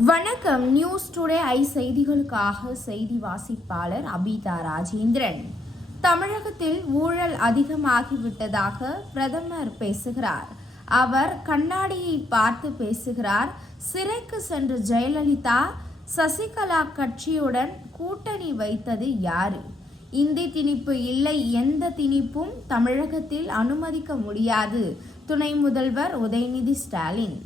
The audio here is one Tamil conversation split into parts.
வணக்கம். நியூஸ் டுடே ஐ செய்திகளுக்காக செய்தி வாசிப்பாளர் அபிதா ராஜேந்திரன். தமிழகத்தில் ஊழல் அதிகமாகிவிட்டதாக பிரதமர் பேசுகிறார். அவர் கண்ணாடியை பார்த்து பேசுகிறார். சிறைக்கு சென்ற ஜெயலலிதா சசிகலா கட்சியுடன் கூட்டணி வைத்தது யாரு? இந்தி திணிப்பு இல்லை, எந்த திணிப்பும் தமிழகத்தில் அனுமதிக்க முடியாது. துணை முதல்வர் உதயநிதி ஸ்டாலின்.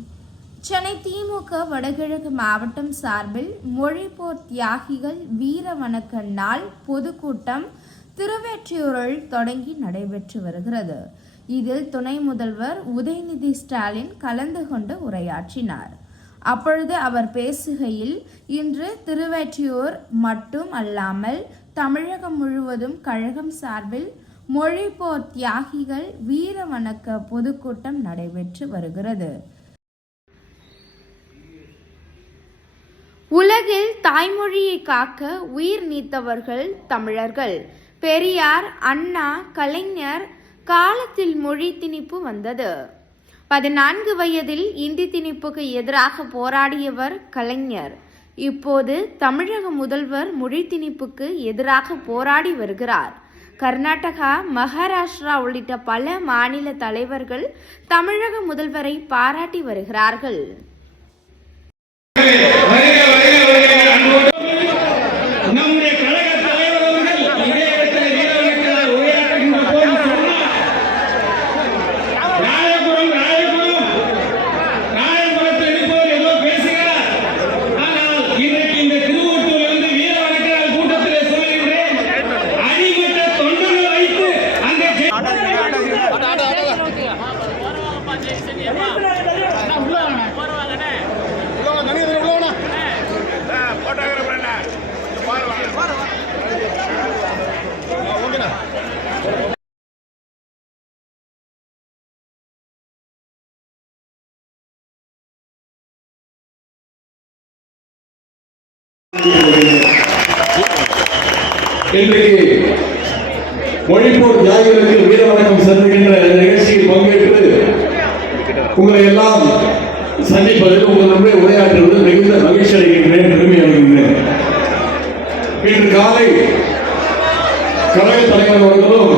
சென்னை திமுக வடகிழக்கு மாவட்டம் சார்பில் மொழிப்போர் தியாகிகள் வீர வணக்க நாள் பொதுக்கூட்டம் திருவெற்றியூரில் தொடங்கி நடைபெற்று வருகிறது. இதில் துணை முதல்வர் உதயநிதி ஸ்டாலின் கலந்து கொண்டு உரையாற்றினார். அப்பொழுது அவர் பேசுகையில், இன்று திருவெற்றியூர் மட்டும் அல்லாமல் தமிழகம் முழுவதும் கழகம் சார்பில் மொழிப்போர் தியாகிகள் வீர வணக்க பொதுக்கூட்டம் நடைபெற்று வருகிறது. உலகில் தாய்மொழியை காக்க உயிர் நீத்தவர்கள் தமிழர்கள். பெரியார், அண்ணா, கலைஞர் காலத்தில் மொழி திணிப்பு வந்தது. 14 வயதில் இந்தி திணிப்புக்கு எதிராக போராடியவர் கலைஞர். இப்போது தமிழக முதல்வர் மொழி திணிப்புக்கு எதிராக போராடி வருகிறார். கர்நாடகா, மகாராஷ்டிரா உள்ளிட்ட பல மாநில தலைவர்கள் தமிழக முதல்வரை பாராட்டி வருகிறார்கள். இன்றைக்கு மொழிப்போர் தியாகிகளுக்கு வீர வணக்கம் செலுத்துகின்ற நிகழ்ச்சியில் பங்கேற்று உங்களை எல்லாம் சந்திப்பதில் உங்களுடைய உரையாற்றுவது மிகுந்த மகிழ்ச்சி அடைகின்றேன், பெருமை அடைகின்றேன். இன்று காலை கழக தலைவர் அவர்களும்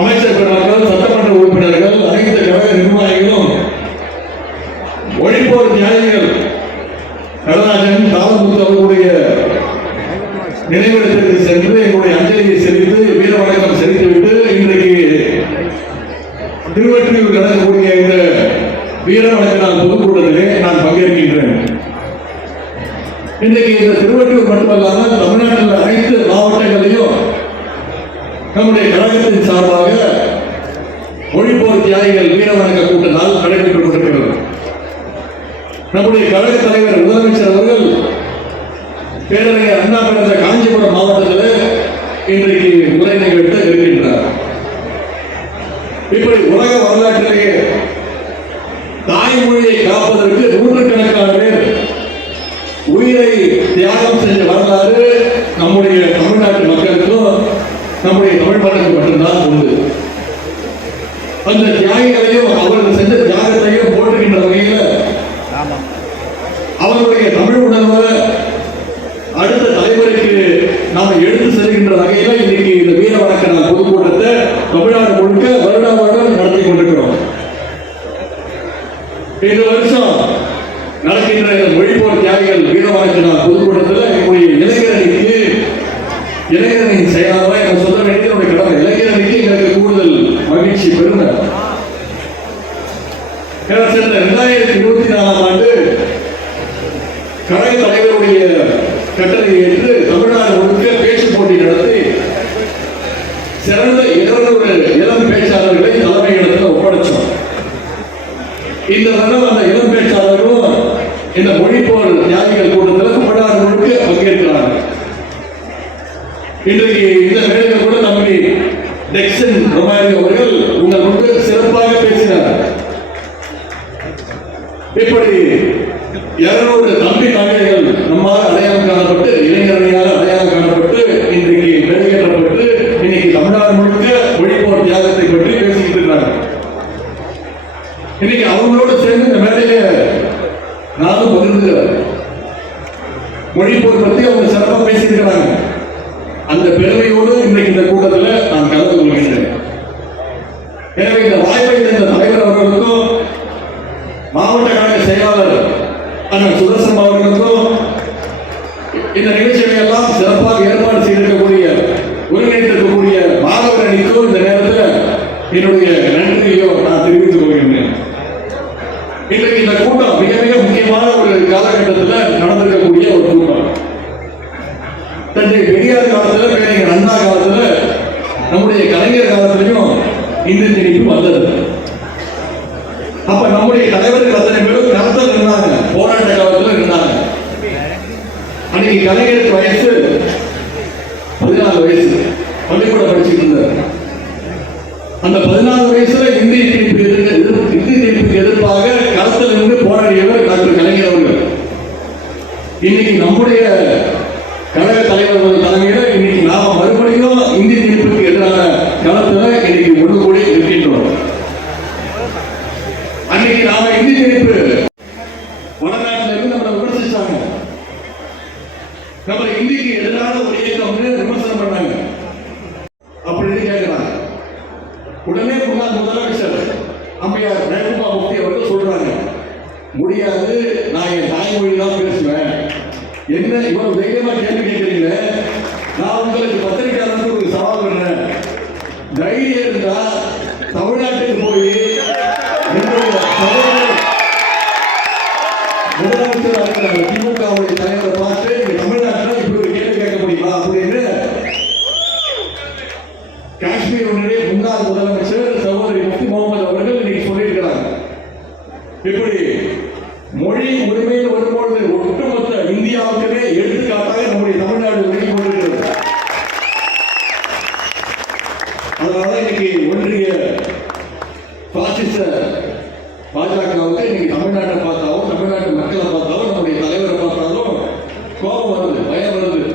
அமைச்சர் பெருமக்கள், சட்டமன்ற உறுப்பினர்கள், அனைத்து கழக நிர்வாகிகளும் மொழிப்போர் தியாகிகள் நடராஜன், தாளமுத்து அவர்களுடைய நினைவிடத்திற்கு சென்று எங்களுடைய அஞ்சலியை செலுத்தி வீர வணக்கம் செலுத்திவிட்டு இன்றைக்கு திருவெற்றியூர் நடக்கக்கூடிய இந்த வீர வணக்க நாள் பொதுக்கூட்டத்திலே நான் பங்கேற்கின்றேன். இன்றைக்கு இந்த திருவெற்றியூர் மட்டுமல்லாமல் தமிழ்நாட்டில் அனைத்து மாவட்டங்களிலும் நம்முடைய கழகத்தின் சார்பாக மொழிப்போர் தியாகிகள் வீர வணக்க கூட்ட நாள் நடைபெற்றுக் கொண்டிருக்கிறது. நம்முடைய கழக தலைவர் முதலமைச்சர் அவர்கள் பேரறிஞர் அண்ணா பிறந்த காஞ்சிபுரம் மாவட்டத்தில் இன்றைக்கு உரை நிகழ்த்த இருக்கின்றார். இப்படி உலக வரலாற்றிலேயே தாய்மொழியை காப்பதற்கு நூற்றுக்கணக்கான பேர் உயிரை தியாகம் செஞ்ச வரலாறு நம்முடைய தமிழ்நாட்டு மக்களுக்கும் நம்முடைய தமிழ் மண்ணுக்கு மட்டும்தான் உண்டு. அந்த தியாகிகளையும் அவர்கள் செஞ்ச தியாகத்தையும் போற்றுகின்ற வகையில் அவர்களுடைய தமிழ் உணர்வை அடுத்த தலைமுறைக்கு நாம் எடுத்து செல்கின்ற வகையில் இன்னைக்கு இந்த வீர வணக்க நாள் பொதுக்கூட்டத்தை தமிழ்நாடு முழுக்க வருடா வருடம் நடத்தி கொண்டிருக்கிறோம். இந்த வருஷம் நடக்கின்ற இந்த மொழிப்போர் தியாகிகள் வீர வணக்க நாள் பொதுக்கூட்டத்தில் எங்களுடைய இளைஞரணியின் செயலாளராக எனக்கு சொல்ல வேண்டியது என்னுடைய கடமை. இளைஞரணிக்கு எனக்கு கூடுதல் மகிழ்ச்சி, பெருமை. சென்ற 2024ஆம் ஆண்டு கழக தலைவருடைய கட்டளை ஏற்று தமிழ்நாடு முழுக்க பேச்சு போட்டி நடத்தி சிறந்த 200 இளம் பேச்சாளர்களை தலைமையிடத்தில் ஒப்படைச்சோம். இந்த வருடம் அந்த இளம் பேச்சாளர்களும் இந்த மொழிப்போர் தியாகிகள் கூட்டத்தில் தமிழ்நாடு முழுக்க பங்கேற்கிறார்கள். இன்றைக்கு இந்த வேலையில் கூட தம்பி டெக்சன் ரொமாரி அவர்கள் உங்கள் முன்பு சிறப்பாக பேசினார். இப்படி 200 தம்பி தங்கைகள் நம்மால் அடையாளம் காணப்பட்டு, இளைஞரணியால் அடையாளம் காணப்பட்டு இன்றைக்கு வெளியேற்றப்பட்டு இன்னைக்கு தமிழ்நாடு முழுக்க மொழிப்போர் தியாகத்தை பற்றி பேசிக்கிட்டு இருக்கிறாங்க. இன்னைக்கு அவங்களோடு சேர்ந்து இந்த மேடையை நானும் பகிர்ந்துக்கிறேன். மொழிப்போர் பற்றி அவங்க சிறப்பாக பேசியிருக்கிறாங்க. அந்த பெருமையோடு இன்றைக்கு இந்த கூட்டத்தில் நான் கலந்து கொள்கின்றேன். எனவே இந்த வாய்ப்பை இந்த தலைவர் அவர்களுக்கும் மாவட்ட கழக செயலாளர் அண்ணன் சுதர்சன் அவர்களுக்கும் இந்த நிகழ்ச்சிகளை எல்லாம் சிறப்பாக ஏற்பாடு செய்திருக்கக்கூடிய ஒருங்கிணைத்திருக்கக்கூடிய மாணவர் அணிக்கும் இந்த நேரத்தில் என்னுடைய நன்றியோ நான் தெரிவித்துக் கொள்கின்றேன். இன்றைக்கு இந்த கூட்டம் மிக மிக முக்கியமான ஒரு காலகட்டத்தில் நடந்திருக்கக்கூடிய ஒரு கூட்டம். தந்தை பெரியார் காலத்தில், பேரறிஞர் அண்ணா காலத்தில், நம்முடைய கலைஞர் காலத்திலையும் இந்தி திணிப்பு வந்தது. அப்ப நம்முடைய தலைவர்கள் அத்தனை பேரும் களத்தில் இருந்தாங்க, போராட்ட காலத்தில் இருந்தாங்க. அன்னைக்கு கலைஞருக்கு வயசு 14 வயசு, பள்ளிக்கூடம் படிச்சுட்டு இருந்தார். அந்த 14 வயசுல இந்தி திணிப்புக்கு எதிர்ப்பாக களத்தில் இருந்து போராடியவர் டாக்டர் கலைஞர் அவர்கள். இன்னைக்கு நம்முடைய கழக தலைவர்கள் தலைமையில இன்னைக்கு நாம மறுபடியும் இந்தி திணிப்புக்கு எதிரான களத்துல இன்னைக்கு ஒன்று கூடி இருக்கின்றோம். அன்னைக்கு நாம இந்தி திணிப்பு வடநாட்டில இருந்து நம்மளை விமர்சிச்சாங்க. நம்ம இந்திக்கு எதிரான ஒரு இயக்கம்னு விமர்சனம் பண்ணாங்க. அப்படின்னு கேட்கிறாங்க. உடனே முன்னாள் முதலமைச்சர் அம்மையார் மெஹபூபா முஃப்தி அவர்கள் சொல்றாங்க, முடியாது, நான் என் தாய்மொழி தான் பேசுவேன். என்ன இவ்வளவு தைரியமா கேள்வி கேட்கிறீங்களே, நான் உங்களுக்கு பத்திரிகையாளருக்கு ஒரு சவால் பண்றேன். தைரியம் இருந்தா தமிழ்நாட்டுக்கு போய் முதலமைச்சர் இருக்கிற திமுகவுடைய தலைவரை பார்த்து தமிழ்நாட்டில் இப்படி ஒரு கேள்வி கேட்க முடியுமா அப்படின்னு காஷ்மீர் ஒன்றிய முன்னாள் முதலமைச்சர் சகோதரி முஃப்தி முகமது அவர்கள் இன்னைக்கு சொல்லியிருக்கிறாங்க. இப்படி மொழி உரிமையில் வரும்பொழுது ஒட்டுமொத்த இந்தியாவுக்குமே எடுத்துக்காட்டாக நம்முடைய தமிழ்நாடு விளங்கி கொண்டிருக்கிறது. அதனால இன்னைக்கு ஒன்றிய பாசிச பாஜகவுக்கு இன்னைக்கு தமிழ்நாட்டை பார்த்தாலும், தமிழ்நாட்டு மக்களை பார்த்தாலும், நம்முடைய தலைவரை பார்த்தாலும் கோபம் வருது, பயம் வருது.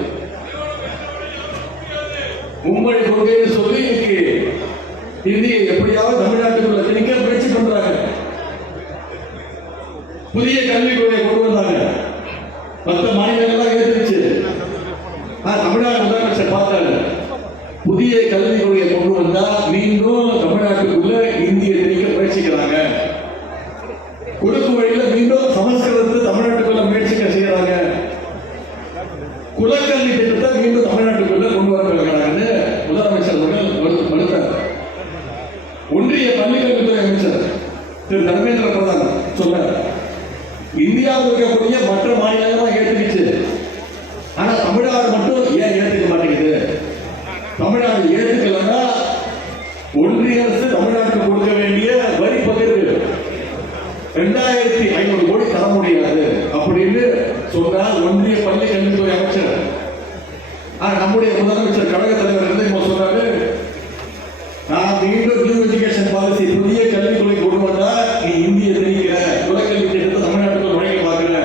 மும்மொழி கொள்கைன்னு சொல்லி இன்னைக்கு இந்தியை எப்படியாவது தமிழ்நாட்டுக்குள்ள திணிக்க முயற்சி பண்றாங்க. புதிய கல்விக் கொள்கையை கொண்டு வந்தாங்க. மற்ற மாநிலங்கள்லாம் ஏற்றுச்சு. தமிழ்நாடு முதலமைச்சர் பார்த்தாரு, புதிய கல்விக் கொள்கையை கொண்டு வந்தா மீண்டும் தமிழ்நாட்டுக்குள்ள இந்தியை திணிக்க முயற்சிக்கிறாங்க. குறுக்கு வழியில மீண்டும் சமஸ்கிருதத்தை தமிழ்நாட்டுக்குள்ள முயற்சிக்க செய்யறாங்க. குலக்கல்வி திட்டத்தை மீண்டும் தமிழ்நாட்டுக்குள்ள கொண்டு வர வைக்கிறாங்கன்னு முதலமைச்சர் அவர்கள் மறுத்தார். ஒன்றிய பள்ளிக்கல்வித்துறை அமைச்சர் திரு தர்மேந்திர பிரதான் சொன்னார், இந்தியாவில் இருக்கக்கூடிய மற்ற மாநிலங்கள்லாம் ஏற்றுக்கிச்சு, ஆனா தமிழ்நாடு மட்டும் ஏன் ஏற்றுக்க மாட்டேங்குது? தமிழ்நாடு ஏற்றுக்கலன்னா ஒன்றிய அரசு தமிழ்நாட்டுக்கு கொடுக்க வேண்டிய வரி பகிர்வு 2500 கோடி தர முடியாது அப்படின்னு சொன்னார் ஒன்றிய பள்ளி கல்வித்துறை அமைச்சர். நம்முடைய முதலமைச்சர் கழக தலைவர் என்ன சொன்னாரு, நான் மீண்டும் நியூ எஜுகேஷன் பாலிசி புதிய கல்விக் கொள்கை கொண்டு வந்தா நீ இந்திய திணிக்கிற, குலக்கல்வி திட்டத்தை தமிழ்நாட்டுக்குள் நுழைக்க பார்க்கல,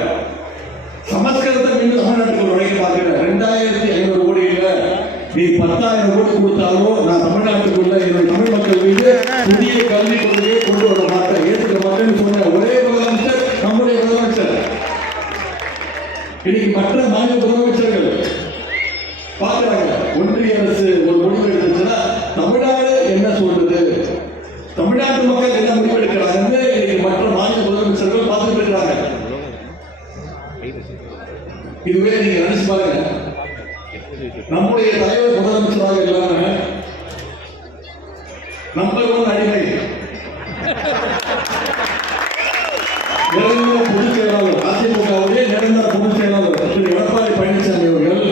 சமஸ்கிருதத்தை மீண்டும் தமிழ்நாட்டுக்குள் நுழைக்க பார்க்கல, 2500 கோடி இல்ல, நீ 10,000 கோடி கொடுத்தாலும் நான் தமிழ்நாட்டுக்குள்ள என்னுடைய தமிழ் மக்கள் மீது புதிய கல்விக் கொள்கையை கொண்டு வர மாட்டேன், ஏற்றுக்க மாட்டேன்னு சொன்ன ஒரே முதலமைச்சர் நம்முடைய முதலமைச்சர். இன்னைக்கு மற்ற மாநில முதலமைச்சர்கள் பார்க்கிறாங்க, ஒன்றிய அரசு ஒரு முடிவு எடுத்துச்சுன்னா தமிழ்நாடு என்ன சொல்றது, தமிழ்நாட்டு மக்கள் என்ன முடிவு எடுக்கிறாங்கன்னு இன்னைக்கு மற்ற மாநில முதலமைச்சர்கள் பார்த்துட்டு இருக்கிறாங்க. இதுவே நீங்க நினைச்சு பாருங்க, நம்முடைய தலைவர் முதலமைச்சராக இல்லாம நம்பர் 1 அடிமை நிரந்தர பொதுச் செயலாளர், அதிமுகவுடைய நிரந்தர பொதுச் செயலாளர் திரு எடப்பாடி பழனிசாமி அவர்கள்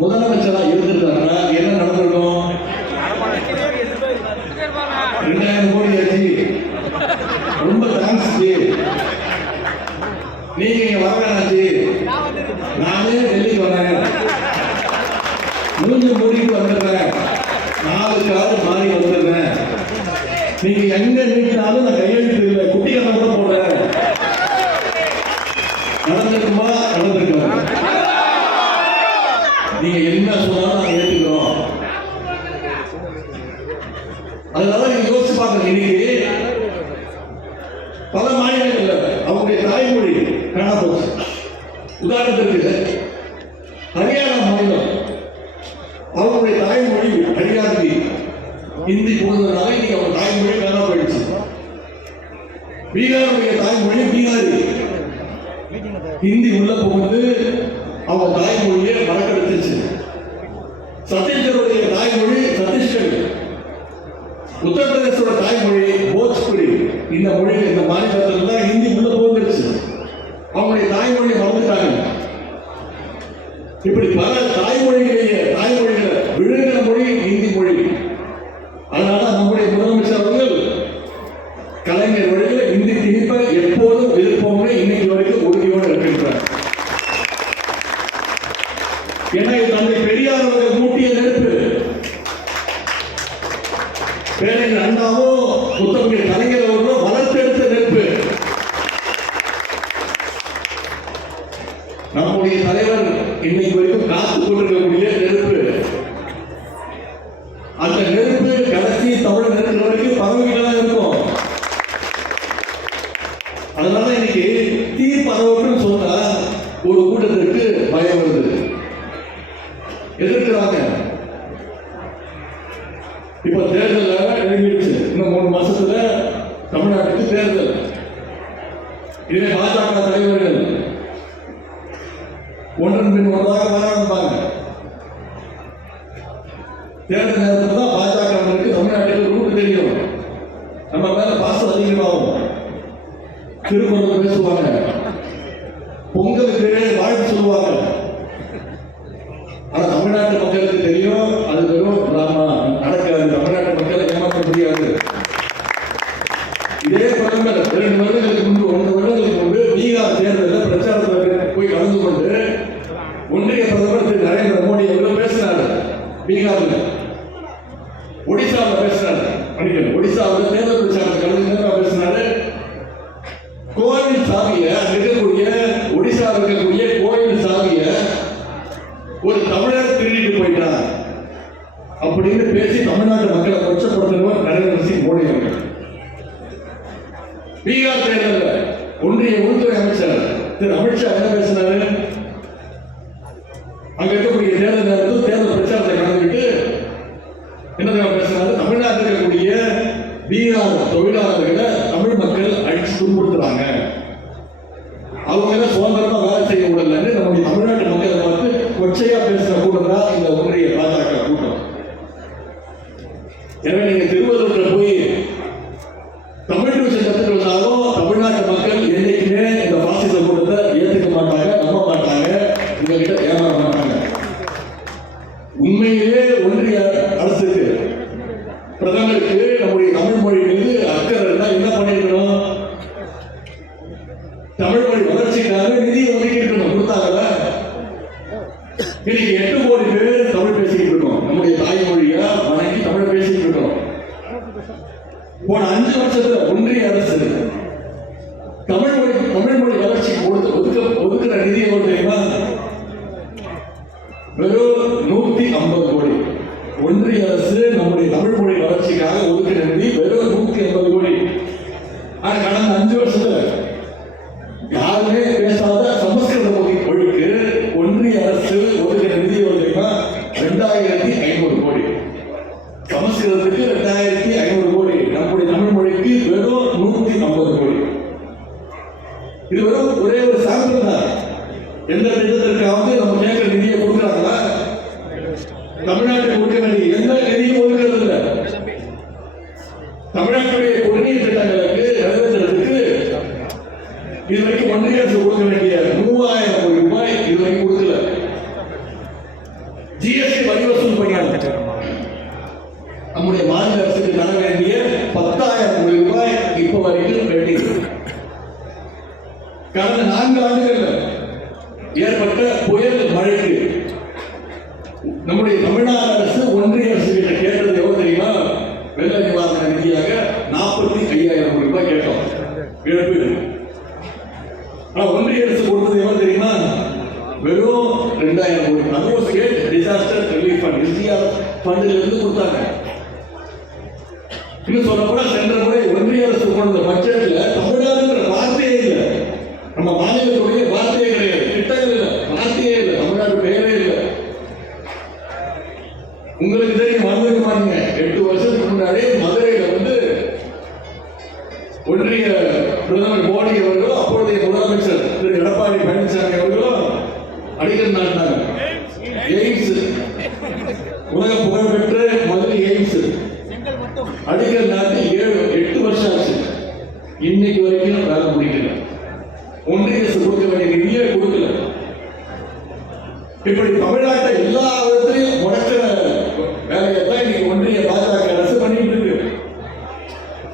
முதலமைச்சராக இருந்திருந்தாங்கன்னா என்ன நடந்திருக்கும்? 2000 கோடி ஆச்சு. ரொம்ப தேங்க்ஸ் ஜி, நீங்க இங்க வரவேணாச்சு, நானே டெல்லிக்கு வரேன், மூஞ்சி மூடிக்கு வந்துடுறேன், 4 காரு மாறி வந்துடுறேன், நீங்க எங்க நீட்டினாலும் நான் கையெழுத்து இல்லை, குட்டி கண்ணை கூட போடுறேன். நடந்திருக்குமா? நடந்திருக்கா? நீங்க என்ன சொன்னாலும் நாங்க ஏற்றுக்கிறோம். அதனால நீங்க யோசிச்சு பாருங்க, இன்னைக்கு பல மாநிலங்கள்ல அவங்களுடைய தாய்மொழி காண போச்சு. உதாரணத்திற்கு ஹரியானா மாநிலம், அவங்களுடைய தாய்மொழி ஹரியாந்தி, ஹிந்தி போனதுனால இன்னைக்கு அவங்க தாய்மொழி காணாம போயிடுச்சு. பீகாருடைய தாய்மொழி பீகாரி, ஹிந்தி உள்ள போகுது, அவங்க தாய்மொழியை மறக்கடிச்சிருச்சு. சத்தீஸ்கருடைய தாய்மொழி சத்தீஸ்கர், உத்தரப்பிரதேசோட தாய்மொழி போஜ்புரி. இந்த மொழி இந்த மாநிலத்தில் தான் ஹிந்தி உள்ள போந்துருச்சு, அவங்களுடைய தாய்மொழியை மறந்துட்டாங்க. இப்படி பல தாய்மொழிகளை விழுங்கிற மொழி ஹிந்தி மொழி. அதனால நம்முடைய முதலமைச்சர் அவர்கள் கலைஞர் வழியில் இந்தி திணிப்பை எப்போதும் எதிர்ப்போம்னு இன்னைக்கு வரைக்கும் உறுதியோடு இருக்கின்றார். ஏன்னா இது தந்தை பெரியார் அவர்கள் மூட்டிய நெருப்பு. பேரறிஞர் அண்ணாவோ முத்தமிழ் கலைஞர் அவர்களோ வளர்த்தெடுத்த நெருப்பு. நம்முடைய தலைவர் இன்னைக்கு வரைக்கும் காத்துக் கொண்டிருக்கக்கூடிய நெருப்பு. அந்த நெருப்பு கடைசி தமிழ் நெருப்பு வரைக்கும் பரவிதான் இருக்கும். அதனால இன்னைக்கு தீ பரவட்டுன்னு சொன்னா ஒரு கூட்டத்திற்கு பயம் வருது, எதிர்க்கிறாங்க. இப்ப தேர்தல் நெருங்கிடுச்சு, இன்னும் 3 மாசத்துல தமிழ்நாட்டுக்கு தேர்தல். இதே பாஜக தலைவர்கள் ஒன்றன் பின் ஒன்றாக வராங்க. தேர்தல் நேரத்தில் தான் பாஜக தமிழ்நாட்டுக்கு ரூட் தெரியும், நம்ம மேல பாசம் அதிகமாகும். திருக்குறள் பேசுவாங்க, பொங்கலுக்கு வாழ்த்து சொல்லுவாங்க. ஆனா தமிழ்நாட்டு மக்களுக்கு தெரியும் அது வெறும் டிராமா, நடக்காது. தமிழ்நாட்டு மக்களை ஏமாற்ற முடியாது. இதே பிரதமர் 2 வருடங்களுக்கு முன்பு 1 வருடங்களுக்கு முன்பு பீகார் தேர்தலில் பிரச்சாரத்தில் போய் கலந்து கொண்டு ஒன்றிய பிரதமர் திரு நரேந்திர மோடி அவர்கள் பேசினார். பீகார்ல, ஒடிசாவில் பேசினார். ஒடிசாவில் தேர்தல் பிரச்சாரத்தில் கலந்து பேசினாரு. கோயில் சாவிய இருக்கக்கூடிய ஒடிசா இருக்கக்கூடிய கோயில் சாவிய ஒரு தமிழர் திருடிட்டு போயிட்டார் அப்படின்னு பேசி தமிழ்நாட்டு மக்களை கொச்சப்படுத்தினவர் நரேந்திர சிங் மோடி அவர்கள். பீகார் தேர்தலில் ஒன்றிய உள்துறை அமைச்சர் திரு அமித்ஷா என்ன பேசினாரு? அங்க இருக்கக்கூடிய தேர்தல் நேரத்தில் தேர்தல் பிரச்சாரத்தை கலந்துக்கிட்டு என்ன பேசினாரு? தமிழ்நாட்டில் இருக்கக்கூடிய பீகார் தொழிலாளர்களை தமிழ் மக்கள் அடிச்சு துன்புறுத்துறாங்க, அவங்க சுதந்திரமா வேலை செய்ய விடலன்னு நம்முடைய தமிழ்நாட்டு மக்களை பார்த்து கொச்சையா பேசுற கூட்டம் தான் இந்த ஒன்றிய பாஜக கூட்டம். எனவே நீங்க திருவள்ளூர்ல போய் தமிழ் டிவிஷன் கத்துட்டு வந்தாலும் தமிழ்நாட்டு மக்கள் என்னைக்குமே இந்த பாசிச கூட்டத்தை ஏற்றுக்க மாட்டாங்க, நம்ப மாட்டாங்க, உங்ககிட்ட ஏமாற மாட்டாங்க. உண்மையிலே ஒன்றிய அரசுக்கு, பிரதமருக்கு நம்முடைய தமிழ் மொழி மீது அக்கறை இருந்தா என்ன பண்ணிருக்கணும்? தமிழ் மொழி வளர்ச்சிக்காக நிதி ஒதுக்கிட்டு கொடுத்தாங்கல்ல. இன்னைக்கு 8 கோடி பேர் தமிழ் பேசிக்கிட்டு இருக்கோம், நம்முடைய தாய்மொழியா வணங்கி தமிழ் பேசிக்கிட்டு இருக்கோம். போன 5 வருஷத்துல ஒன்றிய அரசு தமிழ் மொழி வளர்ச்சி ஒதுக்குற நிதி எவ்வளவு தெரியுமா? வெறும் 150 கோடி. ஒன்றிய அரசு நம்முடைய தமிழ் மொழி வளர்ச்சிக்காக ஒதுக்கிற நிதி வெறும் 150 கோடி. ஆனா கடந்த 5 வருஷத்துல யாருமே பேசாத சமஸ்கிருத மொழிக்கு ஒன்றிய அரசு ஒதுக்கிற நிதி தெரியுமா? 2500 கோடி. சமஸ்கிருதத்துக்கு 2500 கோடி, நம்முடைய தமிழ் மொழிக்கு வெறும் 150 கோடி. இது வெறும் ஒரே ஒரு சாம்பிள் தான். எந்த திட்டத்திற்காவது நம்ம கேட்கிற நிதியை கொடுக்குறாங்களா? தமிழ்நாட்டுக்கு கொடுக்க வேண்டிய எந்த நிதியும் ஒதுக்கிறது இல்லை. தமிழ்நாட்டுடைய குடிநீர் திட்டங்களுக்கு நிறைவேற்றுறதுக்கு இதுவரைக்கும் ஒன்றிய அரசு கொடுக்க வேண்டிய 3000 கோடி ரூபாய் இதுவரைக்கும் கொடுக்கல. ஜிஎஸ்டி வரி வசூல் பணியாளர் நம்முடைய மாநில அரசுக்கு தர வேண்டிய 10,000 கோடி ரூபாய் இப்ப வரைக்கும் பெண்டிங். கடந்த 4 ஆண்டுகளில் ஏற்பட்ட புயல் மழைக்கு நம்முடைய தமிழ்நாடு அரசு ஒன்றிய அரசு கிட்ட கேட்டது எவ்வளவு தெரியுமா? வெள்ள நிவாரண நிதியாக 45,000 கோடி ரூபாய் கேட்டோம் இழப்பீடு. ஆனா ஒன்றிய அரசு கொடுத்தது எவ்வளவு தெரியுமா? வெறும் 2,000 கோடி. அதுவும் state disaster relief fund, STR ஃபண்டில் இருந்து கொடுத்தாங்க. இன்னும் சொல்ல போனா சென்ற முறை ஒன்றிய அரசு கொண்ட பட்ஜெட்ல தமிழ்நாடுங்கிற வார்த்தையை வார்த்தையே இல்லை. நம்ம மாநிலத்துடைய வார்த்தையே கிடையாது, திட்டங்கள் இல்லை, வார்த்தையே இல்லை, தமிழ்நாடு பெயரே இல்லை. உங்களுக்கு தெரியும், மறந்துருக்க மாட்டீங்க, 8 வருஷத்துக்கு முன்னாடி மதுரையில வந்து ஒன்றிய பிரதமர் மோடி அவர்களும் அப்பொழுதைய முதலமைச்சர் திரு எடப்பாடி பழனிசாமி அவர்களும் அடிக்கல் நாட்டினாங்க. எய்ம்ஸ், உலக புகழ்பெற்ற மதுரை எய்ம்ஸ் அடிக்கல் நாட்டி 7-8 வருஷம் ஆச்சு. இன்னைக்கு வரைக்கும் வேலை முடிக்கல. ஒன்றிய அரசு கொடுக்க வேண்டிய நிதியை கொடுக்கல. இப்படி தமிழ்நாட்டை எல்லா விதத்திலையும் முடக்கிற வேலையை தான் இன்னைக்கு ஒன்றிய பாஜக அரசு பண்ணிட்டு இருக்கு.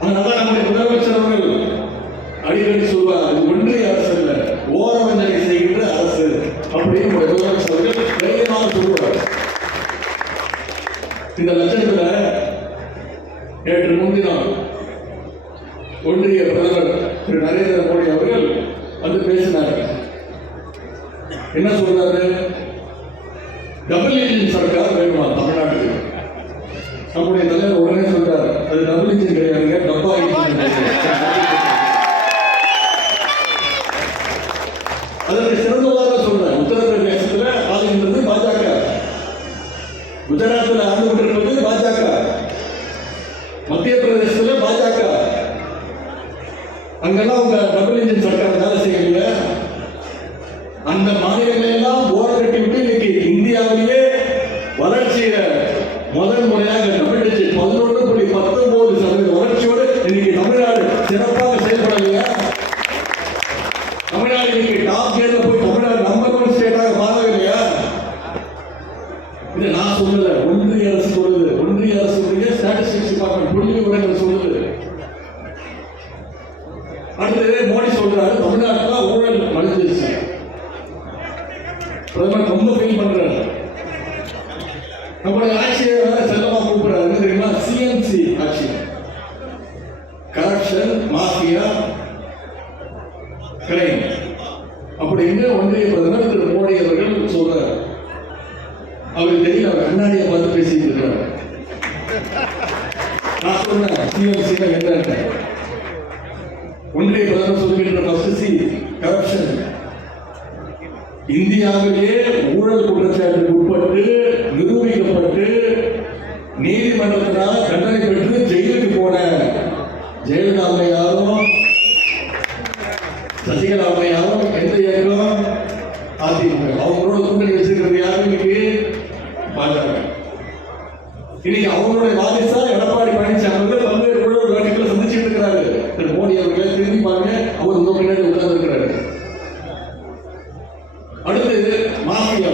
அதனால நம்முடைய முதலமைச்சர் அவர்கள் அடிக்கடி சொல்வார், அது ஒன்றிய அரசு இல்ல, ஓரவஞ்சனை செய்கின்ற அரசு அப்படின்னு முதலமைச்சர் அவர்கள் தைரியமாக சொல்லுவார். இந்த லட்சத்துல நேற்று முன்தினம் ஒன்றிய பிரதமர் திரு நரேந்திர மோடி அவர்கள் வந்து பேசினார். என்ன சொல்றாரு? டபுள் இன்ஜின் சர்க்கார் வேணுமா தமிழ்நாட்டுக்கு? நம்முடைய தலைவர் உடனே சொல்றாரு, அது டபுள் இன்ஜின் கிடையாதுங்க, டப்பா இன்ஜின். அதற்கு சிறந்த உதாரணம் சொல்றேன். உத்தரப்பிரதேசத்துல ஆளுகின்றது பாஜக, குஜராத்தில் ஆண்டு கொண்டிருப்பது பாஜக, மத்திய பிரதேசத்துல பாஜக. அங்கெல்லாம் உங்க டபுள் இன்ஜின் சர்க்கார் வேலை செய்யல. அந்த மாநிலங்களை எல்லாம் ஓரம் கட்டி விட்டு இன்னைக்கு இந்தியாவிலேயே வளர்ச்சியில முதல் முறையாக டபுள் டிஜிட் 11.19% வளர்ச்சியோடு இன்னைக்கு தமிழ்நாடு சிறப்பாக செயல்படலையா? தமிழ்நாடு இன்னைக்கு டாப் கியர்ல போய் தமிழ்நாடு நம்பர் 1 ஸ்டேட்டாக மாறவில்லையா? இது நான் சொல்லல, ஒன்றிய அரசு சொல்லுது. ஒன்றிய அரசுடைய ஸ்டாட்டிஸ்டிக்ஸ் டிபார்ட்மெண்ட் புள்ளி விவரங்கள் சொல்லுது. அடுத்தது மோடி சொல்றாரு, தமிழ்நாட்டுல ஊழல் மலிஞ்சிருச்சு. பிரதமர் ரொம்ப ஃபீல் பண்றாரு. நம்முடைய ஆட்சியை செல்லமா கூப்பிடுறாரு. என்ன தெரியுமா? சிஎம்சி ஆட்சி, கரப்ஷன், மாஃபியா, கிரைம் அப்படின்னு ஒன்றிய பிரதமர் திரு மோடி அவர்கள் சொல்றாரு. அவருக்கு தெரியல, அவர் கண்ணாடியை பார்த்து பேசிட்டு இருக்கிறார். நான் சொன்னேன் சிஎம்சி என்ன? ஒன்றிய பிரதமர் சொல்கின்ற ஃபர்ஸ்ட் சி கரப்ஷன். இந்தியாவிலே ஊழல் குற்றச்சாட்டுக்கு உட்பட்டு நிரூபிக்கப்பட்டு நீதிமன்றத்தினால் தண்டனை பெற்று ஜெயிலுக்கு போன ஜெயலலிதா அம்மையாரும் சசிகலா அம்மையாரும் எந்த இயக்கம்? அதிமுக. அவங்களோட கூட்டணி வச்சிருக்கிறது யாரும் இன்னைக்கு? பாஜக. இன்னைக்கு அவங்களுடைய வாரிசா எடப்பாடி பழனிசாமி அவர்கள் பல்வேறு ஊழல் வழக்குகளை சந்திச்சுட்டு இருக்கிறாரு. திரு மோடி அவர்களை திரும்பி பாருங்க, அவர் உங்க பின்னாடி உட்கார்ந்து இருக்கிறாரு. அடுத்து மாஃபியா.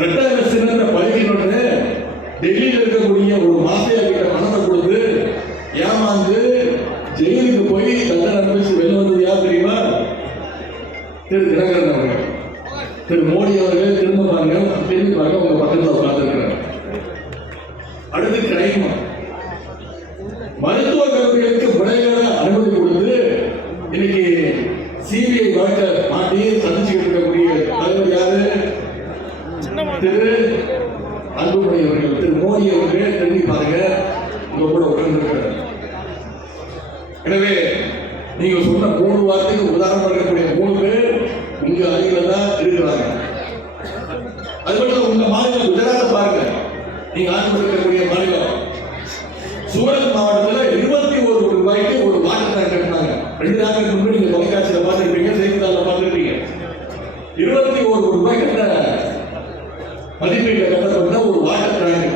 ரெட்டாயிர சிறந்த பதவியினோடு டெல்லியில் இருக்கக்கூடிய ஒரு மாஃபியா கிட்ட பணத்தை கொடுத்து ஏமாந்து ஜெயிலுக்கு போய் தண்டனை அனுபவிச்சு வெளில வந்தது யார் தெரியுமா? திரு தினகரன் அவர்கள். திரு மோடி அவர்கள் திரும்ப பாருங்க, திரும்பி பாருங்க, உங்க பக்கத்தில் உட்கார்ந்து இருக்கிறார். அடுத்து கிரைம். மருத்துவ கல்லூரிகளுக்கு முறையான அனுமதி கொடுத்து இன்னைக்கு சிபிஐ வழக்க மாட்டி சந்திச்சுக்கிட்டு இருக்கக்கூடிய தலைவர் யாரு? திரு அன்புமணி அவர்கள். திரு மோடி அவர்கள் திரும்பி பாருங்க, உங்க கூட உட்கார்ந்து இருக்கிறார். எனவே நீங்க சொன்ன 3 வார்த்தைக்கு உதாரணம் இருக்கக்கூடிய 3 பேர் உங்க அருகில தான் இருக்கிறாங்க. அது மட்டும் உங்க மாநிலம் குஜராத்தை பாருங்க, நீங்க ஆண்டு இருக்கக்கூடிய மாநிலம். சூரத் மாவட்டத்தில் 21 கோடி ரூபாய்க்கு ஒரு வாட்டர் டேங்க் கட்டினாங்க. 2 நாட்களுக்கு முன்பு நீங்க தொலைக்காட்சியில பார்த்துருப்பீங்க, செய்தித்தாளில் பார்த்துருப்பீங்க. 21 கோடி ரூபாய் கட்ட மதிப்பீட்டில் கட்டப்பட்ட ஒரு வாட்டர் டேங்க்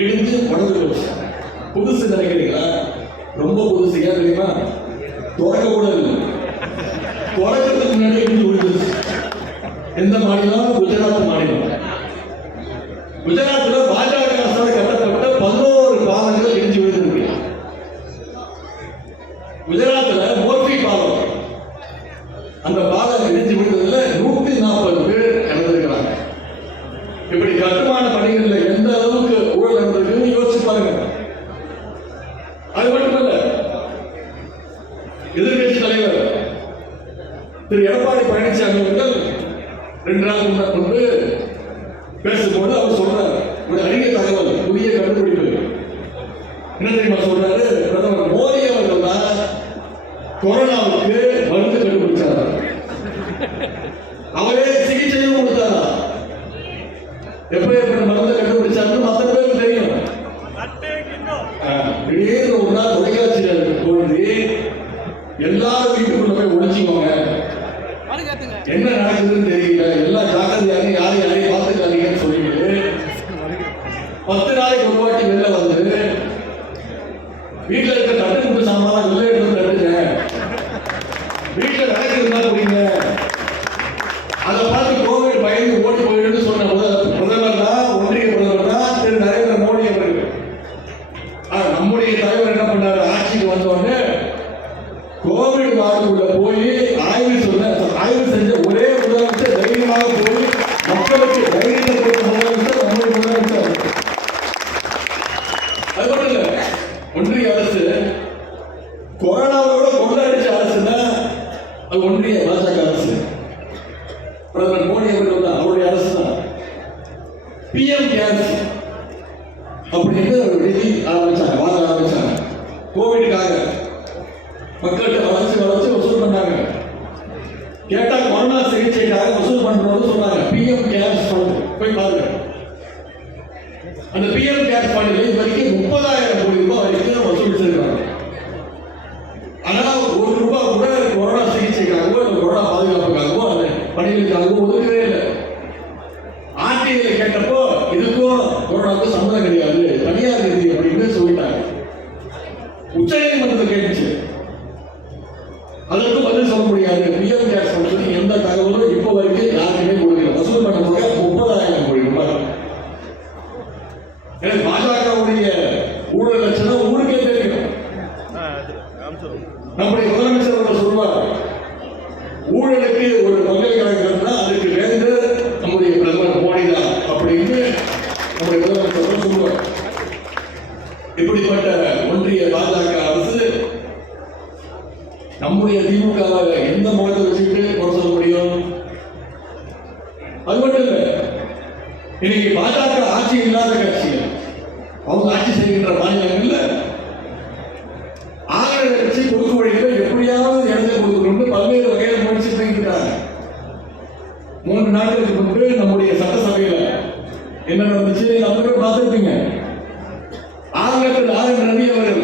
இடிஞ்சு உடஞ்சு போச்சு. புதுசு நினைக்கிறீங்களா? ரொம்ப புதுசு. ஏன் தெரியுமா? தொடக்க கூட இல்லை, தொடக்கத்துக்கு முன்னாடி இடிஞ்சு விழுந்துச்சு. எந்த மாநிலம்? குஜராத் மாநிலம். குஜராத்தில் பாஜக அரசால் கட்டப்பட்ட 11 பாலங்கள் இடிஞ்சு விழுந்திருக்கு. குஜராத்தில் மோர்பி பாலம், அந்த பாலம் இடிஞ்சு விழுந்ததுல 140 பேர் இறந்திருக்கிறாங்க. இப்படி கட்டுமான பணிகள்ல எந்த அளவுக்கு ஊழல் நடந்திருக்குன்னு யோசிச்சு பாருங்க. அது மட்டுமல்ல, எதிர்கட்சி தலைவர் திரு எடப்பாடி பழனிசாமி அவர்கள் 2 நாள் முன்பு பேசும்போது அவர் சொல்றாரு, ஒரு அரிய தகவல், புதிய கண்டுபிடிப்பு. என்ன தெரியுமா சொல்றாரு? பிரதமர் மோடி அவர்கள் தான் திடீர்னு ஒரு நாள் தொலைக்காட்சியில் தோன்றி எல்லாரும் வீட்டுக்குள்ள போய் ஒழிச்சுக்கோங்க, என்ன நடக்குதுன்னு தெரியல, எல்லாம் ஜாக்கிரதையாக யாரையும் பார்த்துக்காதீங்கன்னு சொல்லிட்டு 10 நாளைக்கு ஒரு வாட்டி வெளில வந்து வீட்டில் இருக்க தட்டு முட்டு சாமான் வெளில எடுத்து தட்டுங்க, வீட்டில் நடக்குதுன்னா புரியுங்க. அதை பார்த்து கோவிட் பயந்து ஓடி போயிடுன்னு சொன்ன பிரதமர் தான், ஒன்றிய பிரதமர் தான் திரு நரேந்திர மோடி அவர்கள். நம்முடைய தலைவர் என்ன பண்ணாரு, ஆட்சிக்கு வந்தோடனே கோவிட் வார்டுக்குள்ள போய் ஆய்வு செஞ்ச ஒரே முதலமைச்சர், தைரியமாக போய் மக்களுக்கு தைரியத்தை கொடுத்த முதலமைச்சர் நம்முடைய முதலமைச்சர். அது மட்டும் இல்ல, ஒன்றிய அரசு கொரோனாவோட கொண்டாடிச்ச அரசுன்னா அது ஒன்றிய பாஜக அரசு. பிரதமர் மோடி அவர்கள் தான், அவருடைய அரசு தான். PM கேர்ஸ் அப்படின்னு ஒரு நிதி ஆரம்பிச்சாங்க, வாங்க ஆரம்பிச்சாங்க. கோவிடுக்காக மக்கள்கிட்ட வளர்ச்சி வசூல் பண்ணாங்க. கேட்டா கொரோனா சிகிச்சைக்காக வசூல் பண்றோம்னு சொன்னாங்க. PM கேர்ஸ் ஃபண்ட் போய் பாருங்க. அந்த PM கேர்ஸ் ஃபண்ட்ல இது வரைக்கும் 30,000 கோடி ரூபாய் வரைக்கும் வசூல் செய்யறாங்க. ஆனா ₹1 கூட கொரோனா சிகிச்சைக்காகவோ இல்லை கொரோனா பாதுகாப்புக்காகவோ அந்த பணிகளுக்காகவோ ஒதுக்கவே இல்லை. RTI கேட்டப்போ இதுக்கும் கொரோனாவுக்கும் சம்மந்தம் கிடையாது, தனியார் நிதி அப்படின்னு சொல்லிட்டாங்க. உச்சநீதிமன்றத்தை கேட்டுச்சு, அதற்கு பதில் சொல்ல முடியாது. PM கேர்ஸ் ஃபண்ட் எந்த தகவலும் இப்போ வரைக்கும் யாருக்குமே கொடுக்கல. வசூல் பண்ண போக 30,000 கோடி ரூபாய். பாஜகவுடைய ஊழல் லட்சணம் ஊருக்கே தெரியும். நம்முடைய முதலமைச்சர் அவர்கள் சொல்வார், ஊழலுக்கு ஒரு பல்கலைக்கழகம் இருந்தா அதுக்கு வேந்து நம்முடைய பிரதமர் மோடி தான் அப்படின்னு நம்முடைய முதலமைச்சர் சொல்வார். இப்படிப்பட்ட ஒன்றிய பாஜக அரசு நம்முடைய திமுகவை எந்த முகத்தை வச்சுக்கிட்டு குறை சொல்ல முடியும்? அது மட்டும் இல்ல, இன்னைக்கு பாஜக ஆட்சி இல்லாத கட்சிகள், அவங்க ஆட்சி செய்கின்ற மாநிலங்கள்ல ஆங்கில கட்சி குறுக்கு வழிகளை எப்படியாவது இடத்தை கொடுக்கணும்னு பல்வேறு வகையில் முயற்சி செய்கிறாங்க. 3 நாட்களுக்கு முன்பு நம்முடைய சட்டசபையில என்ன நடந்துச்சு நம்ம பார்த்துருப்பீங்க. ஆங்கிலத்தில் ஆர் ரவி அவர்கள்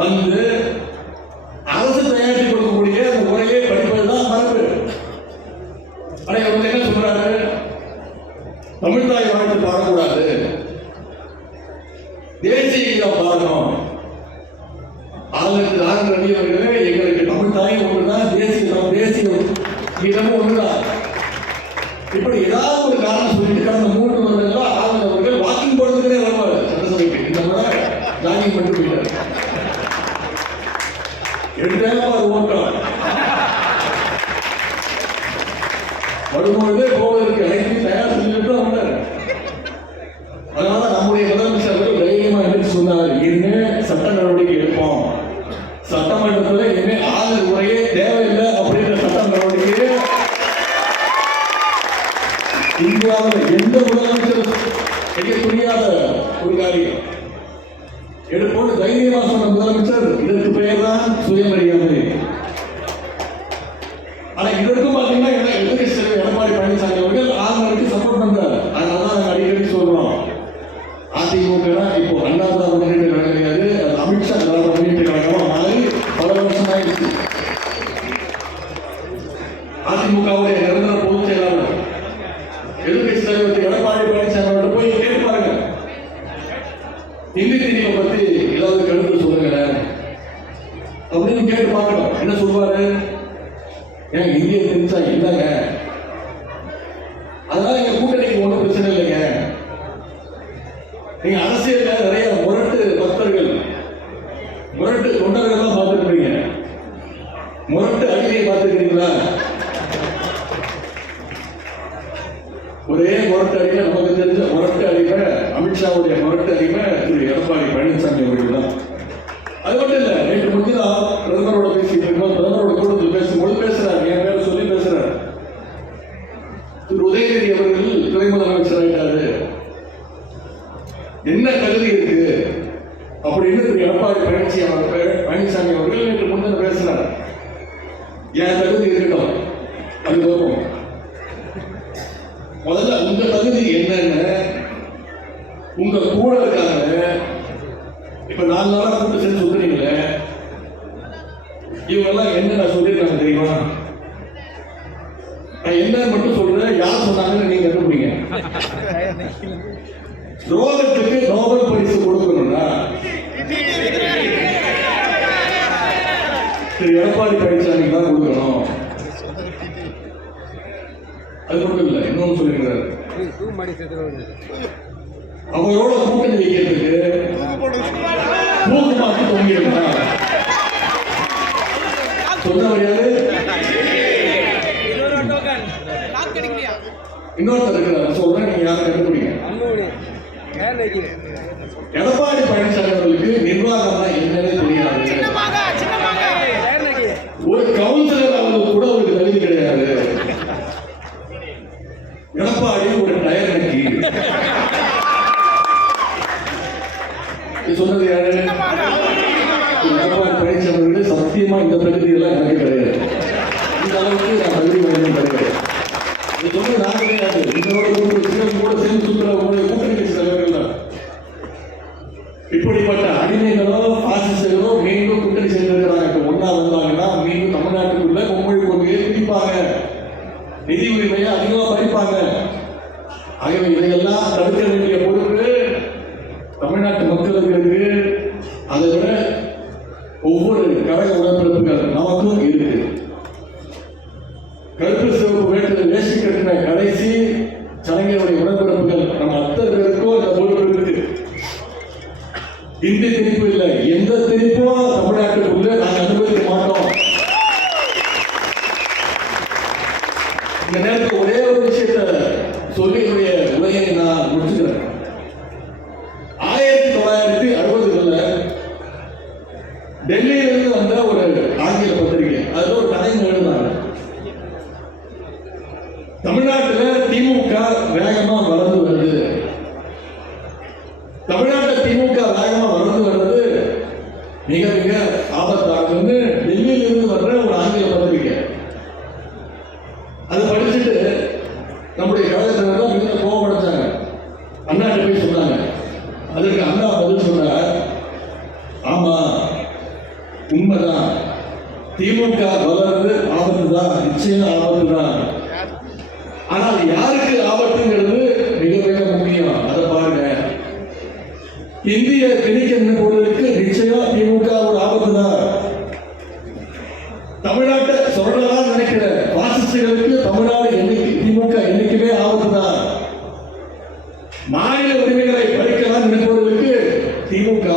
வந்து அரசு தயாரித்து கொடுக்கக்கூடிய அந்த முறையை படிப்பதுதான் மரபு. ஆனா இவங்க என்ன சொல்றாரு, தமிழ்தாய் வாழ்த்து பாடக்கூடாது, தேசிய கீதம் பாடணும். ஆங்கிலத்தில் ஆர் ரவி அவர்களே, எங்களுக்கு தமிழ்தாய் ஒன்றுதான், தேசிய கீதமும் ஒன்றுதான். இப்படி ஏதாவது ஒரு காரணம் சொல்லிட்டு கடந்த 3 வருடங்களா ஆளுநர் அவர்கள் வாக்கிங் போடுறதுக்கே வருவாரு சட்டசபைக்கு. இந்த முறை ஜாகிங் பண்ணிட்டு போயிட்டாரு. வரும்பொழுதே போவதற்கு அனைத்து தயார் செஞ்சுட்டு வந்தார். அதனால நம்முடைய முதலமைச்சர் தைரியமா என்று சொன்னார், இனிமே சட்ட நடவடிக்கை எடுப்போம், சட்டமன்றத்தில் இனிமே ஆளுநர் உரையே தேவையில்லை அப்படின்ற சட்ட நடவடிக்கையே இந்தியாவில் எந்த முதலமைச்சர் செய்ய புரியாத ஒரு காரியம். எடுப்போடு தைரியமா சொன்ன முதலமைச்சர், இதற்கு பெயர் தான் சுயமரியாதை. ஆனா இதற்கும் பாத்தீங்கன்னா எதிர்க்கட்சி தலைவர் எடப்பாடி பழனிசாமி அவர்கள் ஆளுநருக்கு சப்போர்ட் பண்றாரு. அதனால நாங்க அடிக்கடி சொல்றோம், அதிமுக இப்போ அண்ணா திராவிட முன்னேற்ற கழகம் கிடையாது, அமித்ஷா திராவிட முன்னேற்ற கழகமா மாறி பல வருஷம் ஆயிடுச்சு. அதிமுகவுடைய நிரந்தர பொதுச் செயலாளர் எதிர்க்கட்சி தலைவர் எடப்பாடி பழனிசாமி அவர்கள் போய் கேட்டு பாருங்க, இந்தி திணிப்பை பத்தி ஏதாவது கருத்து சொல்லுங்க அப்படின்னு கேட்டு பார்க்கணும். என்ன சொல்வாரு, ஏன் இந்திய திணிச்சா இல்லைங்க, அதனால எங்க கூட்டணிக்கு ஒன்றும் பிரச்சனை இல்லைங்க. நீங்க அரசியல்ல நிறைய முரட்டு பக்தர்கள், முரட்டு தொண்டர்கள் தான் பார்த்துருக்கீங்க, முரட்டு அடிமையை பார்த்துருக்கீங்களா? ஒரே முரட்டு அடிமை, நமக்கு தெரிஞ்ச முரட்டு அடிமை அமித்ஷாவுடைய முரட்டு அடிமை திரு எடப்பாடி பழனிசாமி அவர்கள் தான். அது மட்டும் இல்ல, நேற்று முன்தினம் பிரதமரோட பேசிட்டு இருக்கோம், பிரதமரோட கூட்டத்தில் பேசும்போது பேசுறாரு, என் பேரை சொல்லி பேசுறாரு, திரு உதயநிதி அவர்கள் துணை முதலமைச்சர் ஆயிட்டாரு, என்ன தகுதி இருக்கு அப்படின்னு திரு எடப்பாடி பழனிசாமி அவர்கள் நேற்று முன்தினம் பேசுறாரு. என் தகுதி இருக்கட்டும், அது வரும். முதல்ல உங்க தகுதி என்னன்னு உங்க கூட இருக்காங்க இப்ப 4 நாளா கூட்டு சேர்ந்து சுத்துறீங்களே, இவங்க எல்லாம் என்ன நான் சொல்லியிருக்காங்க தெரியுமா? நான் என்னன்னு மட்டும் சொல்றேன், யார் சொன்னாங்கன்னு நீங்க கண்டுபிடிங்க. துரோகத்துக்கு நோபல் பரிசு கொடுக்கணும்னா திரு எடப்பாடி பழனிசாமி தான் கொடுக்கணும். அது மட்டும் இல்ல, இன்னொன்னு சொல்லியிருக்கிறாரு, அவரோட கூட்டணி வைக்கிறதுக்கு மூக்கு மாற்றி தொங்கியிருக்கிறார். சொன்னவர் யாரு? இன்னொருத்தர் இருக்கிறார், சொல்றேன், நீங்க யாரும் கண்டுபிடிங்க. எடப்பாடி பழனிசாமி அவர்களுக்கு நிர்வாகம்னா என்னன்னு தெரியாது. ஒரு கவுன்சிலர் அவர்களுக்கு கூட ஒரு தகுதி கிடையாது. எடப்பாடி ஒரு டயர் நக்கி. சொன்னது யாரு? எடப்பாடி பழனிசாமி அவர்கள் சத்தியமா இந்த தகுதியெல்லாம் எனக்கு கிடையாது. இந்த அளவுக்கு நான் தகுதி வாய்ந்த கிடையாது. இது சொன்னது நான் கிடையாது. இதோட கூட சேர்ந்து சுற்றுற கூட்டணி கட்சி தலைவர்கள் தான். இப்படிப்பட்ட அடிமைகளோ பாசிஸ்டர்களோ மீண்டும் கூட்டணி சேர்ந்திருக்கிறாங்க. இப்ப ஒன்னா வந்தாங்கன்னா மீண்டும் தமிழ்நாட்டுக்குள்ள மும்மொழி கொள்கையை பிடிப்பாங்க, நிதி உரிமையை அதிகமா பறிப்பாங்க. ஆகவே இதையெல்லாம் தடுக்க வேண்டிய பொறுப்பு தமிழ்நாட்டு மக்களுக்கு இருக்கு. அதை விட ஒவ்வொரு கழக உடன்பிறப்புகள் நமக்கும் இருக்கு. கருப்பு சிவப்பு வேஷ்டி கட்டின கடைசி கலைஞருடைய உடன்பிறப்புகள் நம்ம அத்தனை பேருக்கும் இந்த பொறுப்பு இருக்கு. இந்தி திணிப்பு இல்லை, எந்த திணிப்பும் தமிழ்நாட்டுக்குள்ள நாங்கள் அனுமதிக்க மாட்டோம். இந்த நேரத்தில் ஒரே ஒரு விஷயத்தை சொல்லி என்னுடைய உரையை நான் முடிச்சுக்கிறேன். 1960களில் டெல்லியிலிருந்து வந்த ஒரு ஆங்கில பத்திரிகை, அதுல ஒரு கதை எழுதினாங்க. தமிழ்நாட்டில் திமுக வேகமா வளர்ந்து வருது, தமிழ்நாட்டில் திமுக வேகமா வளர்ந்து வருது, மிக மிக ஆபத்தாகுன்னு டெல்லியிலிருந்து வர்ற ஒரு ஆங்கில பத்திரிகை. அதை படிச்சுட்டு நம்முடைய கழகத்தினர் மிக கோபப்படுத்தாங்க. அண்ணாட்ட போய் சொன்னாங்க. அதற்கு அண்ணா பதில் சொன்னார், ஆமா உண்மைதான், திமுக வளர்றது ஆபத்து தான், நிச்சயம் ஆபத்து தான். ஆனால் யாருக்கு ஆபத்துங்கிறது மிக மிக முக்கியம். அதை பாருங்க, இந்திய திணிக்க நினைப்பவர்களுக்கு நிச்சயம் திமுக ஒரு ஆபத்து தான். தமிழ்நாட்டை சொல்லலாம் நினைக்கிற பாசிஸ்டுகளுக்கு தமிழ்நாடு என்னைக்கு திமுக என்னைக்குமே ஆபத்து தான். மாநில உரிமைகளை பறிக்கலாம் நினைப்பவர்களுக்கு திமுக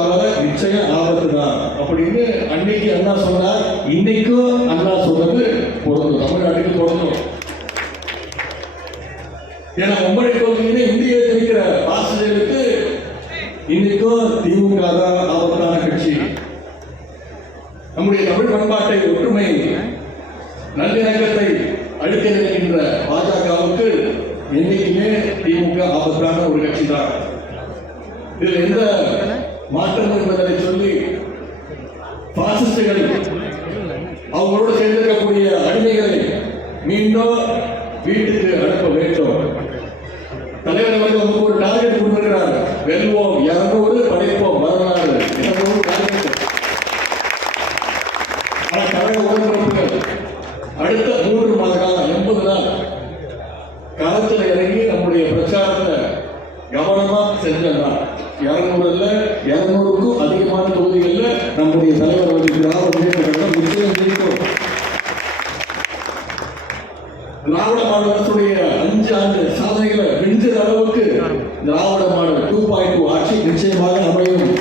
நிச்சயம் ஆபத்து தான் அப்படின்னு அன்னைக்கு அண்ணா சொன்னார். இன்னைக்கும் அண்ணா சொன்னது பொருந்தும், தமிழ்நாட்டுக்கு பொருந்தும். ஏன்னா மும்மொழி கொள்கையிலே இந்திய திணிக்கிற பாசிஸ்டுகளுக்கு இன்னைக்கும் திமுக தான் ஆபத்தான கட்சி. நம்முடைய தமிழ் பண்பாட்டை, ஒற்றுமை, நல்லிணக்கத்தை அழிக்க நினைக்கின்ற பாஜகவுக்கு என்னைக்குமே திமுக ஆபத்தான ஒரு கட்சி தான். இதில் எந்த மாற்றம் என்பதை சொல்லி பாசிஸ்டுகள் அவங்களோடு சேர்ந்திருக்கக்கூடிய அடிமைகளை மீண்டும் வீட்டுக்கு அனுப்ப வேண்டும். தலைவர் அவர்கள் நமக்கு ஒரு டார்கெட் கொடுத்திருக்கிறார், வெல்வோம் 200 படைப்போம் வரலாறு. கழக உடன்பிறப்புகள் அடுத்த 3 மாத காலம் 80 நாள் களத்தில் இறங்கி நம்முடைய பிரச்சாரத்தை கவனமா செஞ்சா 200 இல்ல 200க்கும் அதிகமான தொகுதிகளில் நம்முடைய தலைவர் நிச்சயம் ஜெயிக்கும். திராவிட மாடலுடைய 5 ஆண்டு சாதனைகளை விஞ்சுற அளவுக்கு திராவிட மாடல் 2.2 ஆட்சி நிச்சயமாக அமையும்.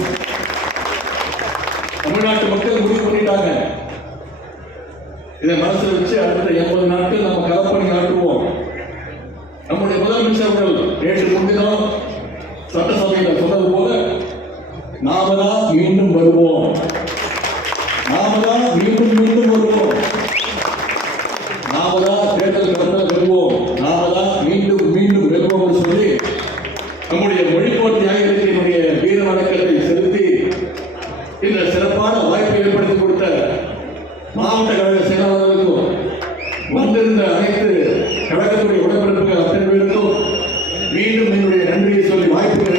தமிழ்நாட்டு மக்கள் முடிவு பண்ணிட்டாங்க. இதை மனசில் வச்சு அடுத்த 80 நாட்கள் நம்ம களப்பணி ஆற்றுவோம். நம்முடைய முதலமைச்சர் அவர்கள் நேற்று முன்தினம் சட்டசபையில் சொன்னது போல நாம தான் மீண்டும் வருவோம், நாம தான் மீண்டும் மீண்டும் வருவோம், நாம தான் தேர்தல் களத்தில் வருவோம், நாம தான் மீண்டும் மீண்டும் வெல்வோம் சொல்லி நம்முடைய மொழிப்போர் தியாகிகளுக்கு என்னுடைய வீர வணக்கத்தை செலுத்தி இந்த சிறப்பான வாய்ப்பை ஏற்படுத்தி கொடுத்த மாவட்ட கழக செயலாளர்களுக்கும் வந்திருந்த அனைத்து கழகத்துடைய உடன்பிறப்புகள் அத்தனை பேருக்கும் மீண்டும் என்னுடைய நன்றியை சொல்லி வாய்ப்புகள்